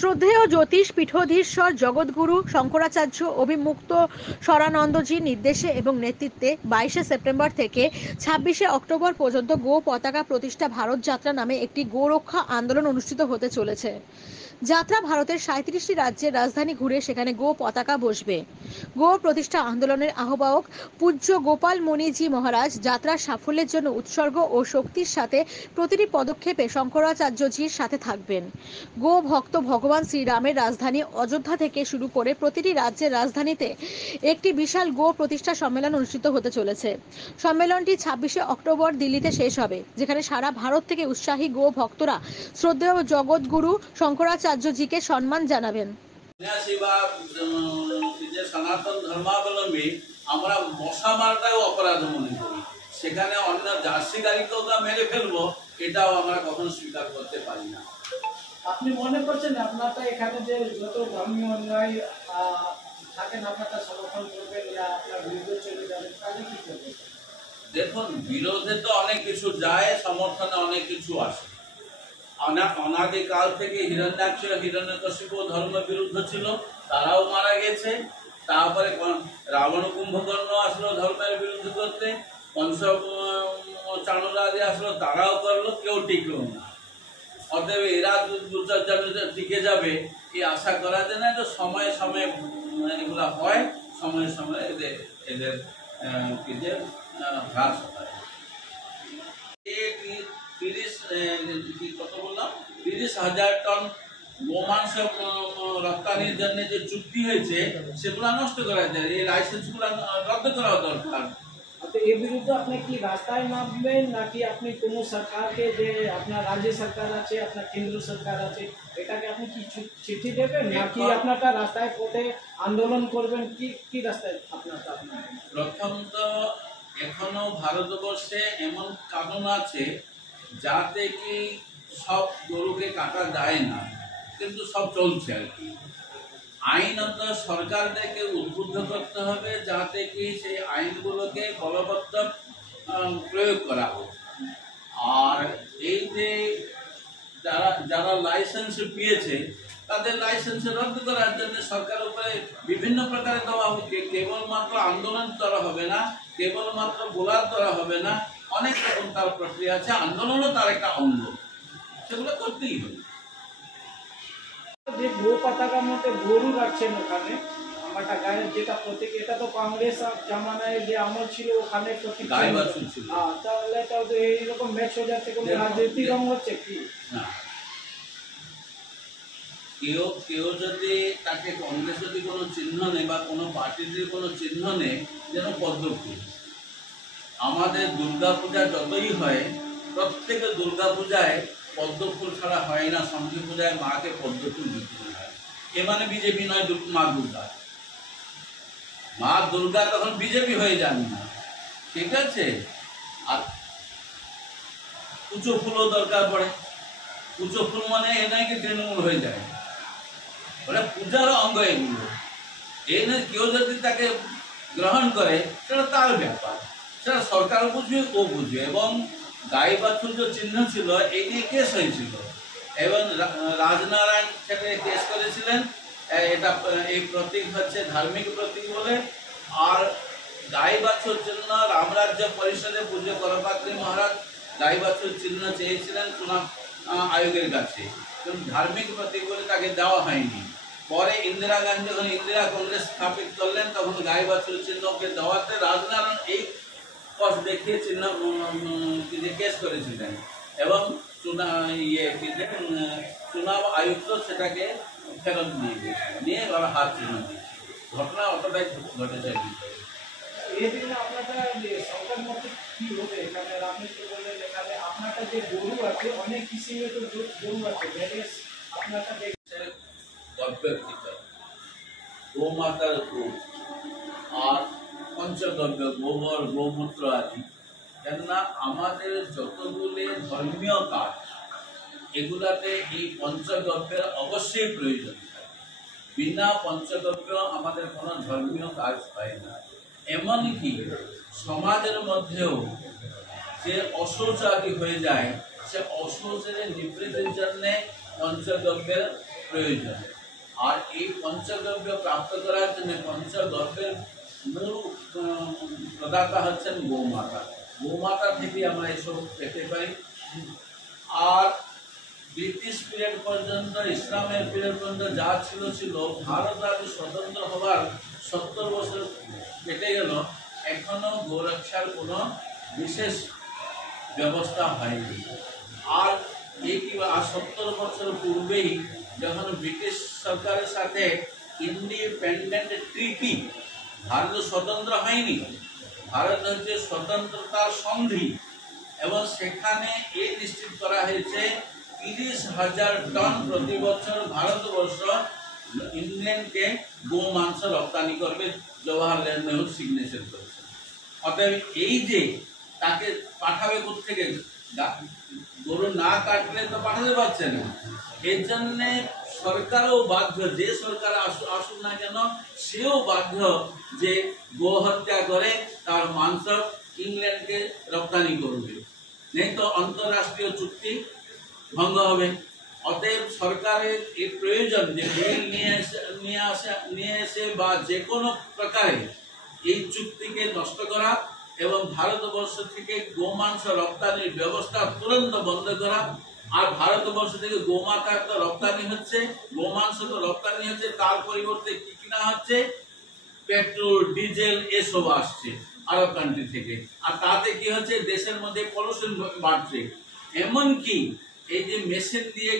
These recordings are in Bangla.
শ্রদ্ধেয় জ্যোতিষ পীঠধীশ্বর জগৎগুরু শঙ্করাচার্য অভিমুক্ত স্বরানন্দজির নির্দেশে এবং নেতৃত্বে 22শে সেপ্টেম্বর থেকে 26শে অক্টোবর পর্যন্ত গো পতাকা প্রতিষ্ঠা ভারত যাত্রা নামে একটি গোরক্ষা আন্দোলন অনুষ্ঠিত হতে চলেছে। যাত্রা ভারতের 37টি রাজ্যের রাজধানী ঘুরে সেখানে গো পতাকা বসবে। গো প্রতিষ্ঠা আন্দোলনের আহ্বায়ক পূজ্য গোপাল মণিজি মহারাজ যাত্রার সাফল্যের জন্য উৎসর্গ ও শক্তির সাথে প্রতিটি পদক্ষেপে শঙ্করাচার্যজির সাথে থাকবেন। গো ভক্ত ভগবান শ্রীরামের রাজধানী অযোধ্যা থেকে শুরু করে প্রতিটি রাজ্যের রাজধানীতে একটি বিশাল গো প্রতিষ্ঠা সম্মেলন অনুষ্ঠিত হতে চলেছে। সম্মেলনটি 26শে অক্টোবর দিল্লিতে শেষ হবে, যেখানে সারা ভারত থেকে উৎসাহী গো ভক্তরা শ্রদ্ধেয় জগৎগুরু শঙ্করাচার্যজিকে সম্মান জানাবেন। সনাতন ধর্মাবলম্বী আমরা মশা মারাটাও অপরাধ মনে করি, সেখানে অন্য জার্সি গাড়িকেও মেরে ফেলবো, এটাও আমরা কখনো স্বীকার করতে পারি না। আপনি মনে করছেন আপনারা এখানে যে যত ধর্মীয় অনুযায়ী থাকেন আপনারা সমর্থন করবেন না আপনার বিরুদ্ধে চলে যাবেন, তাহলে কি করবেন? দেখুন, বিরোধে তো অনেক কিছু যায়, সমর্থনে অনেক কিছু আসে। অনাদিকাল থেকে হিরণ্যাক্ষ হিরণ্যকশিপু ধর্ম বিরুদ্ধ ছিল, তারাও মারা গেছে। তারপরে রাবণ কুম্ভকর্ণ আসলো ধর্মের বিরুদ্ধে করতে, পঞ্চ চাণুরাদি আসলো, তারাও করলো, কেউ টিকলো না। অতএব এরা টিকে যাবে এই আশা করা যায় না। সময়ে সময়ে এগুলা হয়, সময়ে সময়ে এদের হ্রাস হয়। 30,000 টন গোমাংস রপ্তানির জন্য যে চুক্তি হয়েছে সেগুলা নষ্ট করা যায়, এই লাইসেন্স গুলা রদ্দ করা দরকার। এর বিরুদ্ধে আপনি কি রাস্তায় নামবেন নাকি আপনি কোনো সরকারকে, যে আপনার রাজ্য সরকার আছে, আপনার কেন্দ্র সরকার আছে, এটাকে আপনি কি চিঠি দেবেন নাকি আপনারা রাস্তায় পথে আন্দোলন করবেন? কি রাস্তায় আপনারা? প্রথমত এখনো ভারতবর্ষে এমন কানুন আছে যাতে কি সব গরুকে কাটা যায় না, কিন্তু সব চলছে আর কি। আইনত সরকারদেরকে উদ্বুদ্ধ করতে হবে যাতে কি সেই আইনগুলোকে বলবৎ প্রয়োগ করা হোক। আর এই যে যারা লাইসেন্স পেয়েছে তাদের লাইসেন্স রদ্দ করার জন্য সরকার উপরে বিভিন্ন প্রকারের দেওয়া হবে। কেবলমাত্র আন্দোলন করা হবে না, কেবলমাত্র বলার করা হবে না, অনেক রকম তার প্রক্রিয়া আছে। আন্দোলনও তার একটা অঙ্গ, সেগুলো করতেই হবে। যে গো পতাকার মধ্যে গরু রাখছেন ওখানে আমারটা গায়ে, যেটা প্রতীক, এটা তো কংগ্রেস জামানায় যে আমল ছিল ওখানে প্রতীক ছিল। তাহলে এটাও তো এইরকম ম্যাচ হয়ে যাচ্ছে, কোনো রাজনীতি রং হচ্ছে কি না? কেউ যদি তাকে কংগ্রেস যদি কোনো চিহ্ন নেই বা কোনো পার্টির কোনো চিহ্ন নেই, যেন পদ্মফুল। আমাদের দুর্গাপূজা যতই হয়, প্রত্যেকে দুর্গাপূজায় পদ্মফুল ছাড়া হয় না। সন্ধি পূজায় মাকে পদ্মফুল দিতে হয়। এ মানে বিজেপি নয়, মা দুর্গা। মা দুর্গা তখন বিজেপি হয়ে যান না, ঠিক আছে? আর কুচো ফুলও দরকার পড়ে। কুচো ফুল মানে এ নয় কি তৃণমূল হয়ে যায়, ওটা পূজার অঙ্গ এগুলো। এই নয় কেউ যদি তাকে গ্রহণ করে সেটা তার ব্যাপার, সেটা সরকার বুঝবে, ও বুঝবে। এবং গাই বাছুর যে চিহ্ন ছিল, এই নিয়ে কেস হয়েছিল এবং রাজনারায়ণ সেখানে কেস করেছিলেন। এটা এই প্রতীক হচ্ছে ধার্মিক প্রতীক বলে। আর গাই বাছুর চিহ্ন রামরাজ্য পরিষদে পূজ্য করপাত্রী মহারাজ গাই বাছুর চিহ্ন চেয়েছিলেন চুনাব আয়োগের কাছে, কিন্তু ধার্মিক প্রতীক বলে তাকে দেওয়া হয়নি। পরে ইন্দিরা গান্ধী যখন ইন্দিরা কংগ্রেস স্থাপিত করলেন, তখন গাই বাছুর চিহ্নকে দেওয়াতে রাজনারায়ণ এই পথ দেখিয়ে চিহ্ন কেস করেছিলেন এবং চুনাব আয়ুক্ত সেটাকে ফেরত নিয়ে ওরা হাত চিহ্ন দিয়েছে। ঘটনা অতটাই ঘটেছে। এদিন আপনারা সংখ্যার মধ্যে কি হবে এখানে? আপনি তো বললেন এখানে আপনারা যে গরু আছে, অনেক কিসিমের তো গরু আছে, আপনারা দেখছেন গোমাতার দুধ আর পঞ্চদ্রব্য, গোবর, গোমূত্র আদি। কেননা আমাদের যতগুলি ধর্মীয় কাজ, এগুলাতে এই পঞ্চদ্রব্যের অবশ্যই প্রয়োজন। বিনা পঞ্চদ্রব্য আমাদের কোনো ধর্মীয় কাজ হয় না। এমনকি সমাজের মধ্যেও যে অশৌচ আদি হয়ে যায়, সে অশৌচের নিবৃত্তির জন্যে পঞ্চদ্রব্যের প্রয়োজন। আর এই পঞ্চগব্য প্রাপ্ত করার জন্য পঞ্চগব্যের মূল প্রদাতা হচ্ছেন গোমাতা। গোমাতা থেকে আমরা এসব পেতে পারি। আর ব্রিটিশ পিরিয়ড পর্যন্ত, ইসলামের পিরিয়ড পর্যন্ত যা ছিল, ভারত আজ স্বতন্ত্র হওয়ার 70 বছর কেটে গেল, এখনো গোরক্ষার কোনো বিশেষ ব্যবস্থা হয়নি। আর এই 70 বছর পূর্বেই যখন ব্রিটিশ সরকারের সাথে ইন্ডিপেন্ডেন্ট ট্রিটি, ভারত স্বতন্ত্র হয়নি, ভারত হচ্ছে স্বতন্ত্রতার সন্ধি, এবং সেখানে এই নিশ্চিত করা হয়েছে 30,000 টন প্রতি বছর ভারতবর্ষ ইংল্যান্ডকে গোমাংস রপ্তানি করবে। জওয়াহরলাল নেহরু সিগনেচার করেছে। অতএব এই যে তাকে পাঠাবে কোত্থেকে, গরু না কাটলে তো পাঠাতে পারছে না। এর জন্য সরকারও বাধ্য, যে সরকার আসুক না কেন, সেও বাধ্য যে গো হত্যা করে তার মাংস ইংল্যান্ডকে রপ্তানি করবে, নেই তো আন্তঃরাষ্ট্রীয় চুক্তি ভঙ্গ হবে। অতএব সরকারের এই প্রয়োজন যে বিল নিয়ে এসে বা যে কোনো প্রকারে এই চুক্তিকে নষ্ট করা এবং ভারতবর্ষ থেকে গোমাংস রপ্তানির ব্যবস্থা তুরন্ত বন্ধ করা। আর ভারতবর্ষ থেকে গোমাতা তো রপ্তানি হচ্ছে, গোমাংস তো রপ্তানি হচ্ছে, তার পরিবর্তে কি কিনা হচ্ছে, পেট্রোল, ডিজেল এসব আসছে আরব কান্ট্রি থেকে। আর তাতে কি হচ্ছে, দেশের মধ্যে পলিউশন বাড়ছে। এমনকি এই যে মেশিন দিয়ে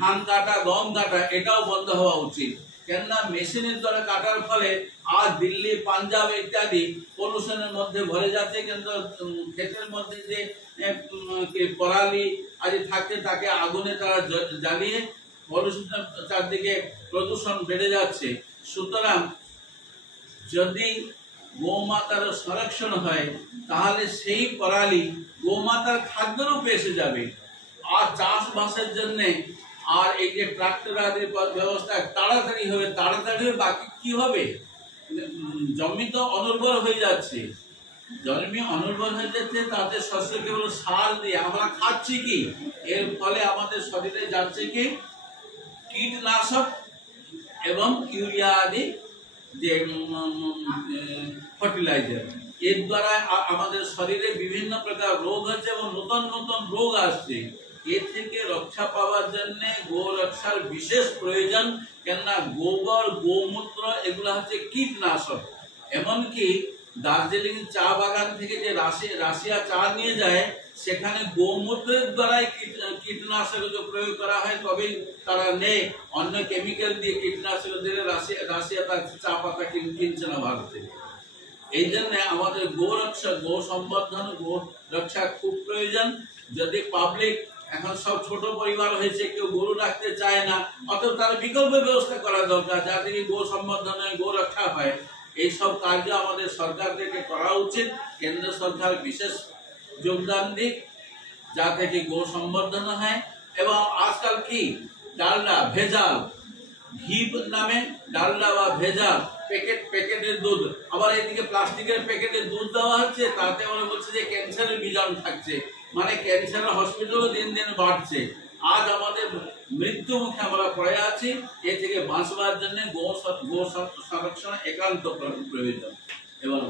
ধান কাটা, গম কাটা, এটাও বন্ধ হওয়া উচিত। কেননা মেশিনের দ্বারা কাটার ফলে আজ দিল্লি, পাঞ্জাব ইত্যাদি পলিউশনের মধ্যে ভরে যাচ্ছে। কিন্তু ক্ষেতের মধ্যে যে পরালি আজ থাকছে, তাকে আগুনে তারা জ্বালিয়ে পলিউশনের চারদিকে প্রদূষণ বেড়ে যাচ্ছে। সুতরাং যদি গোমাতার সংরক্ষণ হয়, তাহলে সেই পরালি গোমাতার খাদ্যরূপে এসে যাবে। আর চাষবাসের জন্য আর এই যে ট্রাক্টর আদির ব্যবস্থা তাড়াতাড়ি হবে, বাকি কি হবে, জমি তো অনুর্বর হয়ে যাচ্ছে, জমি অনুর্বর হয়ে যাচ্ছে, তাতে শস্য কেবল সার দিয়ে আমরা খাচ্ছি কি, এর ফলে আমাদের শরীরে যাচ্ছে কি কীটনাশক এবং ইউরিয়া আদি যে ফার্টিলাইজার। এর দ্বারা আমাদের শরীরে বিভিন্ন প্রকার রোগ হচ্ছে এবং নতুন নতুন রোগ আসছে। এর থেকে রক্ষা পাওয়ার জন্য গো রক্ষার বিশেষ প্রয়োজন। কেননা গোবর, গোমূত্র এগুলো হচ্ছে কীটনাশক। এমনকি দার্জিলিং চা বাগান থেকে যে রাশিয়া চা নিয়ে যায়, সেখানে গোমূত্রের দ্বারাই কীটনাশক প্রয়োগ করা হয়, তবেই তারা নেয়। অন্য কেমিক্যাল দিয়ে কীটনাশক দিলে রাশিয়া তার চা পাতা কিনছে না ভারতে। এই জন্য আমাদের গো রক্ষা, গো সম্বর্ধন, গো রক্ষা খুব প্রয়োজন। যদি পাবলিক, এখন সব ছোট পরিবার হয়েছে, কেউ গরু রাখতে চায় না, অতএব তার বিকল্প ব্যবস্থা করা দরকার, যাতে কি গো সম্বর্ধন হয়, গো রক্ষা হয়। এইসব কার্য আমাদের সরকারদেরকে করা উচিত। কেন্দ্র সরকার বিশেষ যোগদান দিক, যা থেকে গো সম্বর্ধন হয়। এবং আজকাল কি ডালডা ভেজাল, ঘি নামে ডালডা বা ভেজাল প্যাকেটের দুধ, আবার এদিকে প্লাস্টিকের প্যাকেটের দুধ দেওয়া হচ্ছে, তাতে আমরা বলছে যে ক্যান্সারের বীজাণু থাকছে, মানে ক্যান্সারের হসপিটালও দিন দিন বাড়ছে। আজ আমাদের মৃত্যু মুখে আমরা পড়ে আছি। এ থেকে বাঁচবার জন্য গো সংরক্ষণ একান্ত প্রয়োজন। এবার